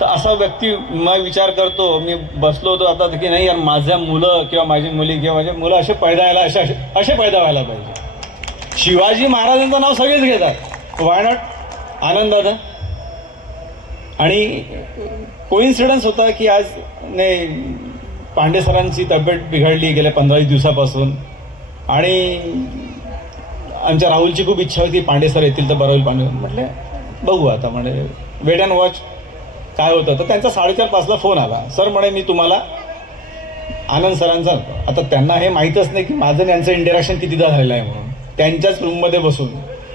तर असा व्यक्ती मी विचार करतो, मी बसलो होतो आता की नाही यार, माझ्या मुलं किंवा माझी मुली किंवा माझे मुलं असे पैदा व्हायला पाहिजे. शिवाजी महाराजांचं नाव सगळेच घेतात, वाय नॉट आनंद दादा. आणि कोइन्सिडन्स होता की आज पांडे सरांची तब्येत बिघडली गेल्या 15 दिवसापासून. आणि आमच्या राहुलची खूप इच्छा होती पांडे सर येतील तर बरं होईल. पांडे म्हटले बघू आता, म्हणजे वेट अँड वॉच काय होतं. तर त्यांचा 4:30 फोन आला. सर म्हणे मी तुम्हाला आनंद सरांचा, आता त्यांना हे माहीतच नाही की माझं त्यांचं इंटरॅक्शन कितीदा झालेलं आहे म्हणून, त्यांच्याच रूममध्ये बसून.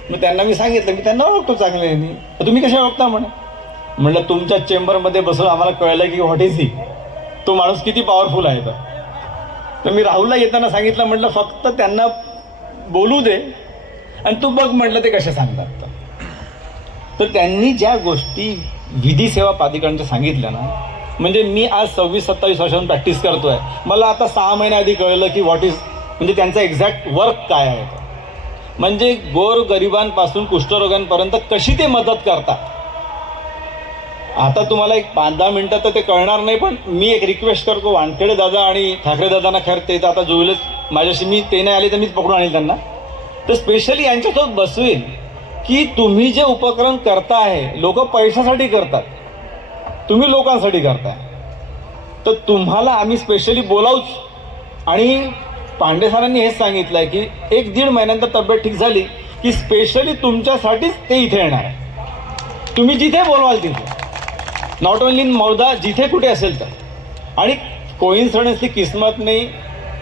मग त्यांना मी सांगितलं, मी त्यांना ओळखतो चांगले यांनी. तुम्ही कशा ओळखता म्हणे. म्हटलं तुमच्या चेंबरमध्ये बसून आम्हाला कळलं की व्हॉट इज ही, तो माणूस किती पॉवरफुल आहे. तर मी राहुलला येताना सांगितलं, म्हटलं फक्त त्यांना बोलू दे आणि तू बघ म्हटलं ते कशा सांगतात. तर त्यांनी ज्या गोष्टी विधी सेवा प्राधिकरणाच्या सांगितल्या ना, म्हणजे मी आज 26-27 वर्षांपासून प्रॅक्टिस करतोय. मला आता 6 महिन्याआधी कळलं की व्हॉट इज, म्हणजे त्यांचं एक्झॅक्ट वर्क काय आहे. म्हणजे गोरगरिबांपासून कुष्ठरोगांपर्यंत कशी ते मदत करतात. आता तुम्हाला एक 5-10 मिनटं तर ते कळणार नाही, पण मी एक रिक्वेस्ट करतो वानखेडे दादा आणि ठाकरे दादांना. खरं ते तर आता जोईलच माझ्याशी, मी ते नाही आले तर मीच पकडून आणेल त्यांना. तर स्पेशली यांच्यासोबत बसवेल की तुम्ही जे उपक्रम करताय, लोक पैशासाठी करतात, तुम्ही लोकांसाठी करताय. तर तुम्हाला आम्ही स्पेशली बोलावूच. आणि पांडे सरांनी हेच सांगितलं आहे की 1-1.5 महिन्यानंतर तब्येत ठीक झाली की स्पेशली तुमच्यासाठीच ते इथे येणार आहे. तुम्ही जिथे बोलवाल तिथे, नॉट ओनली इन मौदा, जिथे कुठे असेल तर. आणि कोइन्सिडन्सली किस्मतने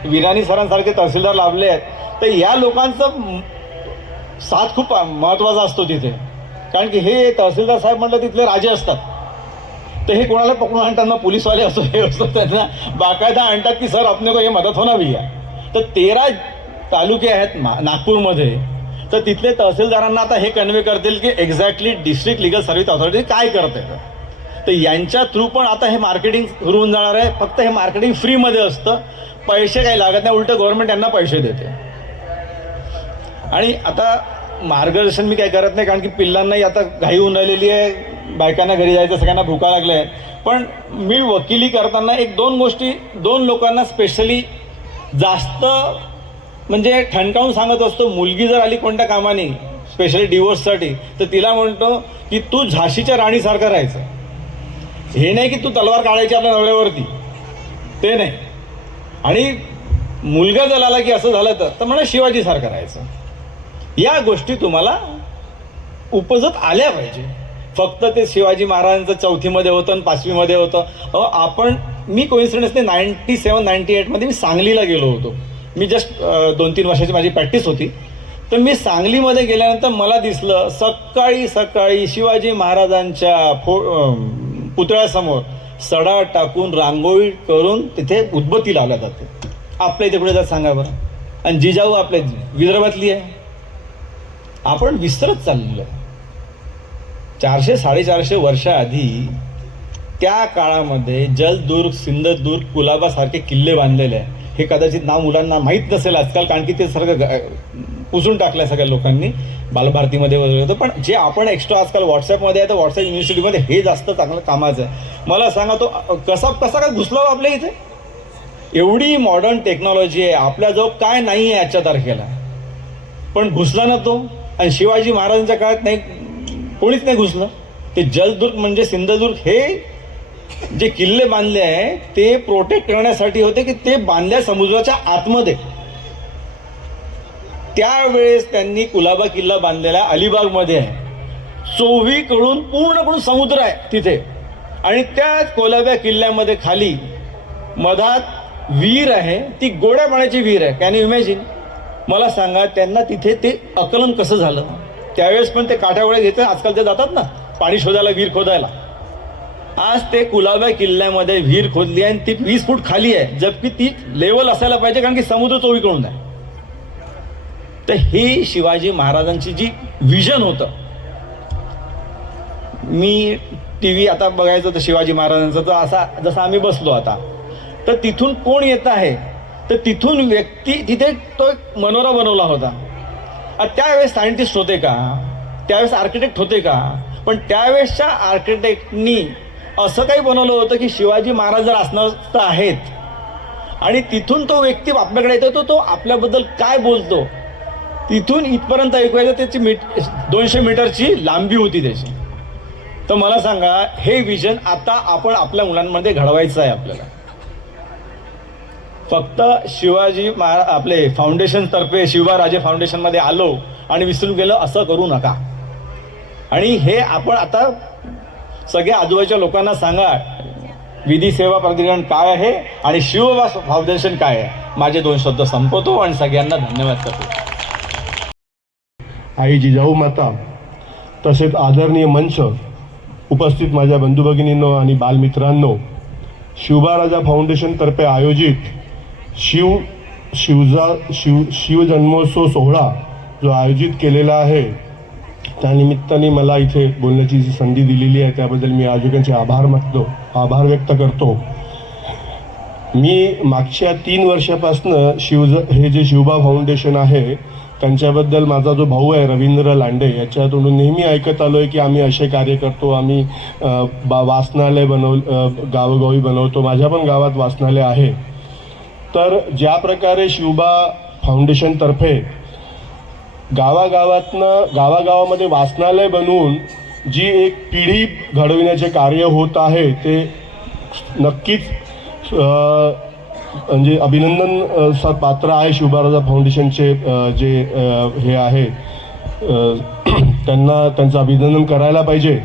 विराणी सरांसारखे तहसीलदार लाभले आहेत. तर या लोकांचं साथ खूप महत्त्वाचा असतो तिथे. कारण की हे तहसीलदार साहेब म्हटलं तिथले राजे असतात. तर हे कोणाला पकडून आणतात, मग पोलीसवाले असो हे असो, त्यांना बाकायदा आणतात की सर अपने को हे मदत होना भी आहे. तर 13 तालुके आहेत नागपूरमध्ये. तर तिथले तहसीलदारांना आता हे कन्वे करतील की exactly district legal service authority काय करते. तर यांच्या थ्रू पण आता हे मार्केटिंग सुरू होऊन जाणार आहे. फक्त हे मार्केटिंग फ्रीमध्ये असतं, पैसे काही लागत नाही, उलटं गव्हर्नमेंट यांना पैसे देते. आणि आता मार्गदर्शन मी काही करत नाही, कारण की पिल्लांनाही आता घाई होऊन राहिलेली आहे, बायकांना घरी जायचं, सगळ्यांना भुका लागल्या आहे. पण मी वकिली करताना 1-2 गोष्टी 2 लोकांना स्पेशली जास्त म्हणजे ठणकावून सांगत असतो. मुलगी जर आली कोणत्या कामाने, स्पेशली डिवोर्ससाठी, तर तिला म्हणतो की तू झाशीच्या राणीसारखं राहायचं. हे नाही की तू तलवार काढायची आपल्या नवऱ्यावरती, ते नाही. आणि मुलगा जर आला की असं झालं तर म्हणा शिवाजीसारखं राहायचं. या गोष्टी तुम्हाला उपजत आल्या पाहिजे. फक्त ते शिवाजी महाराजांचं 4थीमध्ये होतं आणि 5वीमध्ये होतं. आपण मी कोइन्सिडन्सने 97-98 मध्ये मी सांगलीला गेलो होतो. मी जस्ट 2-3 वर्षाची माझी प्रॅक्टिस होती. तर मी सांगलीमध्ये गेल्यानंतर मला दिसलं सकाळी सकाळी शिवाजी महाराजांच्या पुतळ्यासमोर सडा टाकून रांगोळी करून तिथे उदबत्ती लावल्या जाते. आपल्या इथे कुठे जात सांगा बरं. आणि जिजाऊ आपल्या विदर्भातली आहे. आपण विसरत चाललेलो आहे. 400-450 वर्षाआधी त्या काळामध्ये जलदुर्ग, सिंधुदुर्ग, कुलाबा सारखे किल्ले बांधलेले आहे. हे कदाचित नाव मुलांना माहीत नसेल आजकाल, कारण की ते सगळं पुसून टाकलं सगळ्या लोकांनी बालभारतीमध्ये वगैरे होतं. पण जे आपण एक्स्ट्रा आजकाल व्हॉट्सॲपमध्ये आहे, तर व्हॉट्सॲप युनिव्हर्सिटीमध्ये हे जास्त चांगलं कामाचं आहे. मला सांगा, तो कसा काय घुसला आपल्या इथे? एवढी मॉडर्न टेक्नॉलॉजी आहे आपल्याजवळ, काय नाही आहे आजच्या तारखेला, पण घुसला ना तो. आणि शिवाजी महाराजांच्या काळात नाही, कोणीच नाही घुसलं. ते जलदुर्ग म्हणजे सिंधुदुर्ग हे जे किल्ले बांधले आहे ते प्रोटेक्ट करण्यासाठी होते, की ते बांधल्या समुद्राच्या आतमध्ये. त्यावेळेस त्यांनी कुलाबा किल्ला बांधलेला अलिबागमध्ये आहे. चोहीकडून पूर्णपणे समुद्र आहे तिथे, आणि त्या कुलाबा किल्ल्यामध्ये खाली मधात विहीर आहे, ती गोड्या पाण्याची विहीर आहे. Can you imagine? मला सांगा, त्यांना तिथे ते आकलन कसं झालं? त्यावेळेस पण ते काठावळे घेतात, आजकाल ते जातात ना पाणी शोधायला, विहीर खोदायला. आज ते कुलाबा किल्ल्यामध्ये विहीर खोदली आहे आणि ती 20 फूट खाली आहे, जबकि ती लेवल असायला पाहिजे, कारण की समुद्र चोहीकडून आहे. तर हे शिवाजी महाराजांची जी विजन होतं. मी TV आता बघायचं तर शिवाजी महाराजांचं, तर असा जसं आम्ही बसलो आता, तर तिथून कोण येत आहे, तर तिथून व्यक्ती, तिथे तो एक मनोरा बनवला होता. त्यावेळेस सायंटिस्ट होते का? त्यावेळेस आर्किटेक्ट होते का? पण त्यावेळेसच्या आर्किटेक्टनी असं काही बनवलं होतं की शिवाजी महाराज जर असणार आहेत, आणि तिथून तो व्यक्ती आपल्याकडे येतो, तो आपल्याबद्दल काय बोलतो तिथून इथपर्यंत ऐकवायचं. त्याची 200 मीटरची लांबी होती त्याची. तर मला सांगा, हे विजन आता आपण आपल्या मुलांमध्ये घडवायचं आहे आपल्याला. फक्त शिवाजी आपले फाउंडेशन तर्फे शिवबाराजे फाउंडेशनमध्ये आलो आणि विसरून गेलो असं करू नका. आणि हे आपण आता सगळ्या आजूबाजूच्या लोकांना सांगा, विधी सेवा प्राधिकरण काय आहे आणि शिवबा फाउंडेशन काय आहे. माझे 2 शब्द संपवतो आणि सगळ्यांना धन्यवाद करतो. आई जिजाऊ माता, तसेच आदरणीय मंच, उपस्थित माझ्या बंधू भगिनींनो आणि बालमित्रांनो, शिवबाराजा फाउंडेशनतर्फे आयोजित शिवजन्मोत्सव सोहळा जो आयोजित केलेला आहे, त्यानिमित्ताने मला इथे बोलण्याची जी संधी दिलेली आहे त्याबद्दल मी आयोजकांचे आभार व्यक्त करतो. मी मागच्या 3 वर्षापासून हे जे शिवबा फाउंडेशन आहे त्यांच्याबद्दल माझा जो भाऊ आहे रवींद्र लांडे याच्यातून नेहमी ऐकत आलो आहे की आम्ही असे कार्य करतो, आम्ही वाचनालय गावोगावी बनवतो. माझ्या पण गावात वाचनालय आहे. तर ज्या प्रकारे शिवबा फाउंडेशनतर्फे गावागावामध्ये वाचनालय बनवून जी एक पिढी घडविण्याचे कार्य होत आहे ते नक्कीच म्हणजे अभिनंदन पात्र आहे. शिवबाराजा फाउंडेशनचे जे हे आहे त्यांचं अभिनंदन करायला पाहिजे.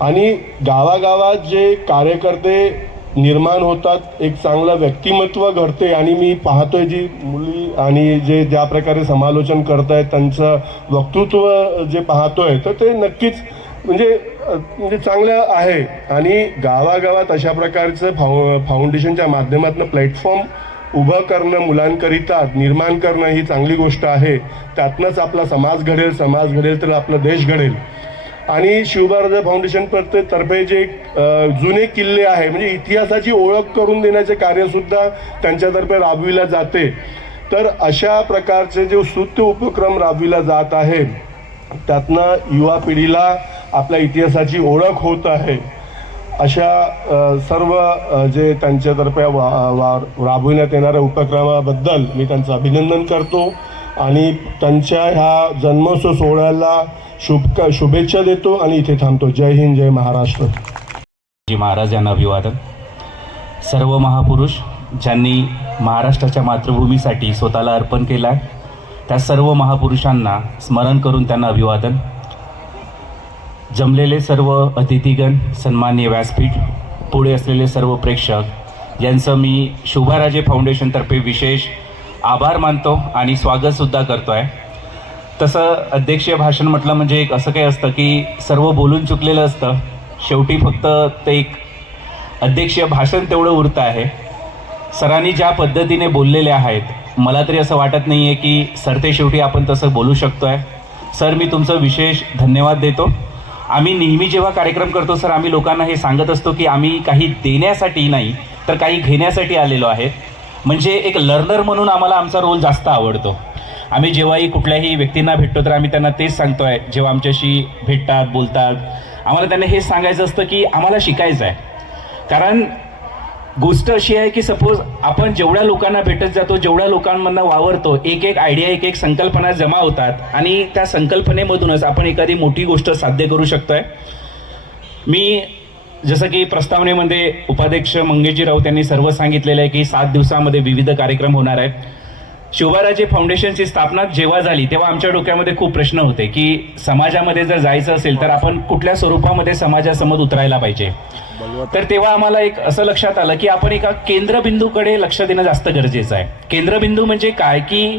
आणि गावागावात जे कार्यकर्ते निर्माण होतात, एक चांगलं व्यक्तिमत्व घडते. आणि मी पाहतोय जी मुली आणि जे ज्या प्रकारे समालोचन करतायत त्यांचं वक्तृत्व जे पाहतोय, तर ते नक्कीच म्हणजे चांगलं आहे. आणि गावागावात अशा प्रकारचं फाउंडेशनच्या माध्यमातून प्लॅटफॉर्म उभं करणं, मुलांकरिता निर्माण करणं ही चांगली गोष्ट आहे. त्यातनंच आपला समाज घडेल तर आपला देश घडेल. आणि शिवबाराजा फाउंडेशन तर्फे जे जुने किल्ले आहे म्हणजे इतिहासाची ओळख करून देण्याचे कार्यसुद्धा त्यांच्यातर्फे राबविला जाते. तर अशा प्रकारचे जे स्तुत्य उपक्रम राबविला जात आहे त्यातनं युवा पिढीला आपल्या इतिहासाची ओळख होत आहे. अशा सर्व जे त्यांच्यातर्फे राबविण्यात येणाऱ्या उपक्रमाबद्दल मी त्यांचं अभिनंदन करतो आणि त्यांच्या ह्या जन्मोत्सव सोहळ्याला शुभेच्छा देतो आणि इथे थांबतो. जय हिंद, जय महाराष्ट्र. जी महाराज यांना अभिवादन. सर्व महापुरुष ज्यांनी महाराष्ट्राच्या मातृभूमीसाठी स्वतःला अर्पण केलं आहे त्या सर्व महापुरुषांना स्मरण करून त्यांना अभिवादन. जमलेले सर्व अतिथीगण, सन्माननीय व्यासपीठ, पुढे असलेले सर्व प्रेक्षक यांचं मी शिवबाराजे फाउंडेशनतर्फे विशेष आभार मानतो आणि स्वागतसुद्धा करतो आहे. तसं अध्यक्षीय भाषण म्हटलं म्हणजे एक असं काही असतं की सर्व बोलून चुकलेलं असतं, शेवटी फक्त ते एक अध्यक्षीय भाषण तेवढं उरतं आहे. सरांनी ज्या पद्धतीने बोललेले आहेत मला तरी असं वाटत नाही आहे की सरते शेवटी आपण तसं बोलू शकतो आहे. सर मी तुमचं विशेष धन्यवाद देतो. आम्ही नेहमी जेव्हा कार्यक्रम करतो सर आम्ही लोकांना हे सांगत असतो की आम्ही काही देण्यासाठी नाही तर काही घेण्यासाठी आलेलो आहेत. म्हणजे एक लर्नर म्हणून आम्हाला आमचा रोल जास्त आवडतो. आम्ही जेव्हाही कुठल्याही व्यक्तींना भेटतो तर आम्ही त्यांना तेच सांगतो आहे, जेव्हा आमच्याशी भेटतात बोलतात आम्हाला त्यांना हेच सांगायचं असतं की आम्हाला शिकायचं आहे. कारण गोष्ट अशी आहे की सपोज आपण जेवढ्या लोकांना भेटत जातो, जेवढ्या लोकांमधनं वावरतो, एक एक आयडिया एक एक संकल्पना जमा होतात आणि त्या संकल्पनेमधूनच आपण एखादी मोठी गोष्ट साध्य करू शकतोय. मी जसं की प्रस्तावनेमध्ये उपाध्यक्ष मंगेशजी राऊत यांनी सर्व सांगितलेलं आहे की 7 दिवसामध्ये विविध कार्यक्रम होणार आहेत. शोभाराजे फाउंडेशनची स्थापना जेव्हा झाली तेव्हा आमच्या डोक्यामध्ये खूप प्रश्न होते की समाजामध्ये जर जायचं असेल तर आपण कुठल्या स्वरूपामध्ये समाजासमोर उतरायला पाहिजे. तर तेव्हा आम्हाला एक असं लक्षात आलं की आपण एका केंद्रबिंदूकडे लक्ष देणं जास्त गरजेचं आहे. केंद्रबिंदू म्हणजे काय की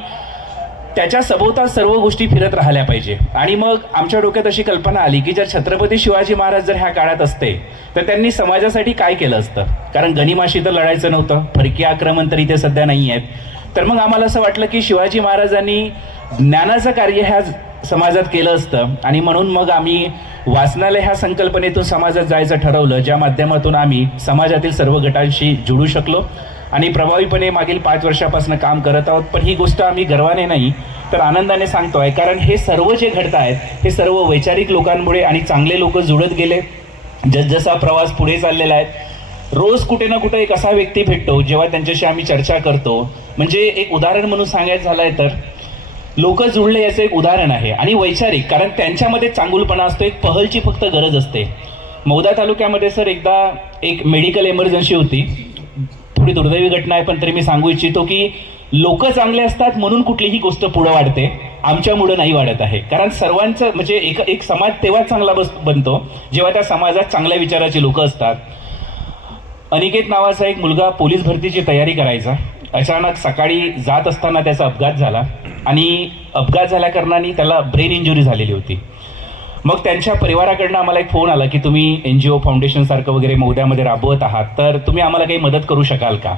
त्याच्या सभोवताल सर्व गोष्टी फिरत राहिल्या पाहिजे. आणि मग आमच्या डोक्यात अशी कल्पना आली की जर छत्रपती शिवाजी महाराज जर ह्या काळात असते तर त्यांनी समाजासाठी काय केलं असतं. कारण गनिमाशी तर लढायचं नव्हतं, परकीय आक्रमण तर इथे सध्या नाही आहेत. तर मग आम्हाला असं वाटलं की शिवाजी महाराजांनी ज्ञानाचं कार्य ह्या समाजात केलं असतं. आणि म्हणून मग आम्ही वाचनालय ह्या संकल्पनेतून समाजात जायचं ठरवलं, ज्या माध्यमातून आम्ही समाजातील सर्व गटांशी जोडू शकलो आणि प्रभावीपणे मागील 5 वर्षापासून काम करत आहोत. पण ही गोष्ट आम्ही गर्वाने नाही तर आनंदाने सांगतो आहे, कारण हे सर्व जे घडत आहेत हे सर्व वैचारिक लोकांमुळे आणि चांगले लोक जुळत गेले. जसजसा प्रवास पुढे चाललेला आहे रोज कुठे ना कुठे एक असा व्यक्ती भेटतो जेव्हा त्यांच्याशी आम्ही चर्चा करतो. म्हणजे एक उदाहरण म्हणून सांगायचं झालंय तर लोक जुळले याचं एक उदाहरण आहे. आणि वैचारिक, कारण त्यांच्यामध्ये चांगुलपणा असतो, एक पहलची फक्त गरज असते. मौदा तालुक्यामध्ये सर एकदा एक मेडिकल इमर्जन्सी होती. थोडी दुर्दैवी घटना आहे पण तरी मी सांगू इच्छितो की लोक चांगले असतात म्हणून कुठलीही गोष्ट पुढे वाढते, आमच्यामुळं नाही वाढत आहे. कारण सर्वांचं म्हणजे एक समाज तेव्हा चांगला बनतो जेव्हा त्या समाजात चांगल्या विचाराची लोक असतात. अनिकेत नावाचा एक मुलगा पोलीस भरतीची तयारी करायचा. अचानक सकाळी जात असताना त्याचा अपघात झाला आणि अपघात झाल्या कारणाने त्याला ब्रेन इंजुरी झालेली होती. मग त्यांच्या परिवाराकडनं आम्हाला एक फोन आला की तुम्ही NGO फाउंडेशन सारखं वगैरे मौद्यामध्ये राबवत आहात, तर तुम्ही आम्हाला काही मदत करू शकाल का.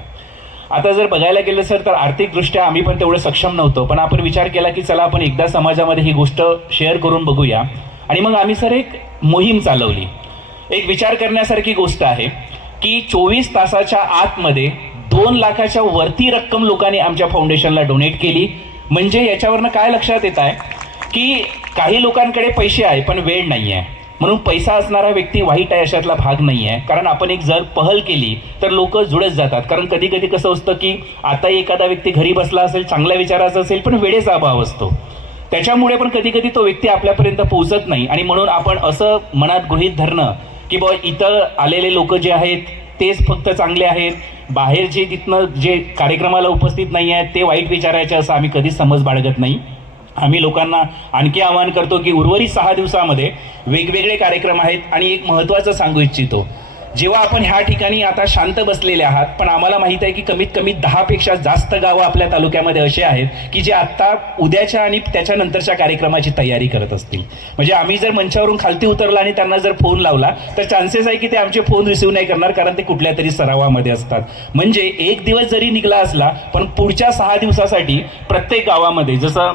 आता जर बघायला गेलं सर तर आर्थिकदृष्ट्या आम्ही पण तेवढं सक्षम नव्हतो, पण आपण विचार केला की चला आपण एकदा समाजामध्ये ही गोष्ट शेअर करून बघूया. आणि मग आम्ही सर एक मोहीम चालवली. एक विचार करण्यासारखी गोष्ट आहे की 24 तासाच्या आतमध्ये 2 लाखाच्या वरती रक्कम लोकांनी आमच्या फाउंडेशनला डोनेट केली. म्हणजे याच्यावरनं काय लक्षात येत आहे की काही लोकांकडे पैसे आहे पण वेळ नाही आहे. म्हणून पैसा असणारा व्यक्ती वाईट आहे अशातला भाग नाही आहे. कारण आपण एक जर पहल केली तर लोक जुळत जातात. कारण कधी कधी कसं असतं की आता एखादा व्यक्ती घरी बसला असेल, चांगल्या विचाराचा असेल, पण वेळेचा अभाव असतो. त्याच्यामुळे पण कधी कधी तो व्यक्ती आपल्यापर्यंत पोहोचत नाही. आणि म्हणून आपण असं मनात गृहीत धरणं की बाबा इथं आलेले लोक जे आहेत तेच फक्त चांगले आहेत, बाहेरचे तिथनं जे कार्यक्रमाला उपस्थित नाही आहेत ते वाईट विचारायचे, असं आम्ही कधीच समज बाळगत नाही. आम्ही लोकांना आणखी आवाहन करतो की उर्वरित 6 दिवसामध्ये वेगवेगळे कार्यक्रम आहेत. आणि एक महत्त्वाचं सांगू इच्छितो, जेव्हा आपण ह्या ठिकाणी आता शांत बसलेले आहात, पण आम्हाला माहित आहे की कमीत कमी 10पेक्षा जास्त गावं आपल्या तालुक्यामध्ये असे आहेत की जे आत्ता उद्याच्या आणि त्याच्यानंतरच्या कार्यक्रमाची तयारी करत असतील. म्हणजे आम्ही जर मंचावरून खालती उतरला आणि त्यांना जर फोन लावला तर चान्सेस आहे की ते आमचे फोन रिसिव्ह नाही करणार, कारण ते कुठल्या तरी सरावामध्ये असतात. म्हणजे एक दिवस जरी निघला असला पण पुढच्या 6 दिवसासाठी प्रत्येक गावामध्ये जसं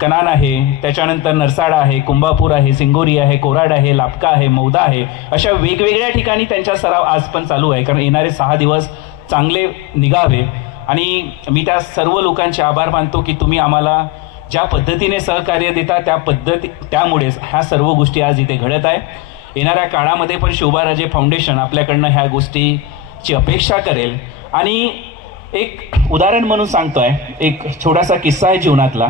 कनान आहे, त्याच्यानंतर नरसाडा आहे, कुंभापूर आहे, सिंगोरी आहे, कोराड आहे, लापका आहे, मौदा आहे, अशा वेगवेगळ्या ठिकाणी त्यांचा सराव आज पण चालू आहे. कारण येणारे 6 दिवस चांगले निघावे. आणि मी त्या सर्व लोकांचे आभार मानतो की तुम्ही आम्हाला ज्या पद्धतीने सहकार्य देता त्यामुळेच ह्या सर्व गोष्टी आज इथे घडत आहे. येणाऱ्या काळामध्ये पण शोभाराजे फाउंडेशन आपल्याकडनं ह्या गोष्टीची अपेक्षा करेल. आणि एक उदाहरण म्हणून सांगतोय, एक छोटासा किस्सा आहे जीवनातला.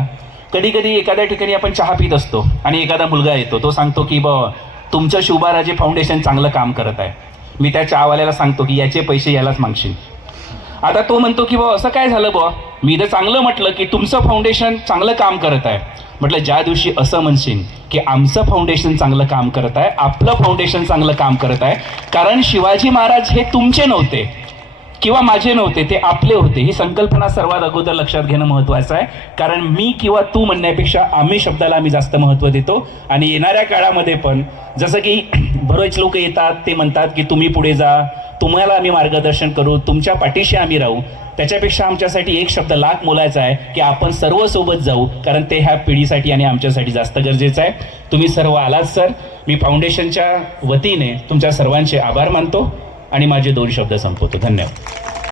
कधी कधी एखाद्या ठिकाणी आपण चहा पित असतो आणि एखादा मुलगा येतो, तो सांगतो की बा तुमचं शोभाराजे फाउंडेशन चांगलं काम करत आहे. मी त्या चहावाल्याला सांगतो की याचे पैसे यालाच मागशील. आता तो म्हणतो की बा असं काय झालं बा, मी तर चांगलं म्हटलं की तुमचं फाउंडेशन चांगलं काम करत आहे. म्हटलं ज्या दिवशी असं म्हणशील की आमचं फाउंडेशन चांगलं काम करत आहे, आपलं फाउंडेशन चांगलं काम करत आहे, कारण शिवाजी महाराज हे तुमचे नव्हते किंवा माझे नव्हते, ते आपले होते. ही संकल्पना सर्वात अगोदर लक्षात घेणं महत्त्वाचं आहे. कारण मी किंवा तू म्हणण्यापेक्षा आम्ही शब्दाला आम्ही जास्त महत्त्व देतो. आणि येणाऱ्या काळामध्ये पण जसं की बरेच लोक येतात ते म्हणतात की तुम्ही पुढे जा, तुम्हाला आम्ही मार्गदर्शन करू, तुमच्या पाठीशी आम्ही राहू. त्याच्यापेक्षा आमच्यासाठी एक शब्द लाख मोलाचा आहे की आपण सर्व सोबत जाऊ, कारण ते ह्या पिढीसाठी आणि आमच्यासाठी जास्त गरजेचं आहे. तुम्ही सर्व आलात सर. मी फाउंडेशनच्या वतीने तुमच्या सर्वांचे आभार मानतो आणि माझे 2 शब्द संपवतो. धन्यवाद.